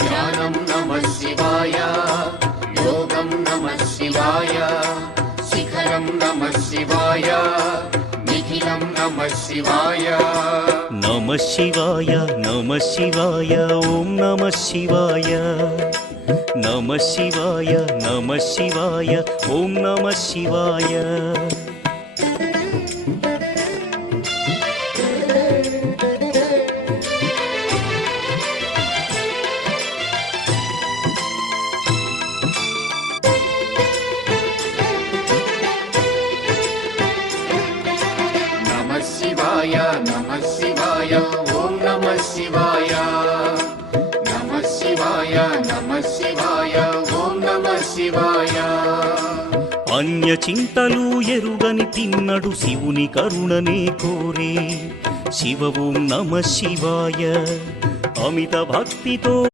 ధ్యానం నమః శివాయ, యోగం నమః శివాయ, శిఖరం నమః శివాయ, నిఖిలం నమః శివాయ. నమః శివాయ నమః శివాయ ఓం నమః శివాయ. నమః శివాయ నమః శివాయ ఓం నమః శివాయ. నమః శివాయ నమః శివాయ ఓం నమః శివాయ. నమః శివాయ నమః శివాయ ఓం నమః శివాయ. అన్య చింతలు ఎరుగని తిన్నడు శివుని కరుణనే కోరే. శివ ఓం నమః శివాయ. అమిత భక్తితో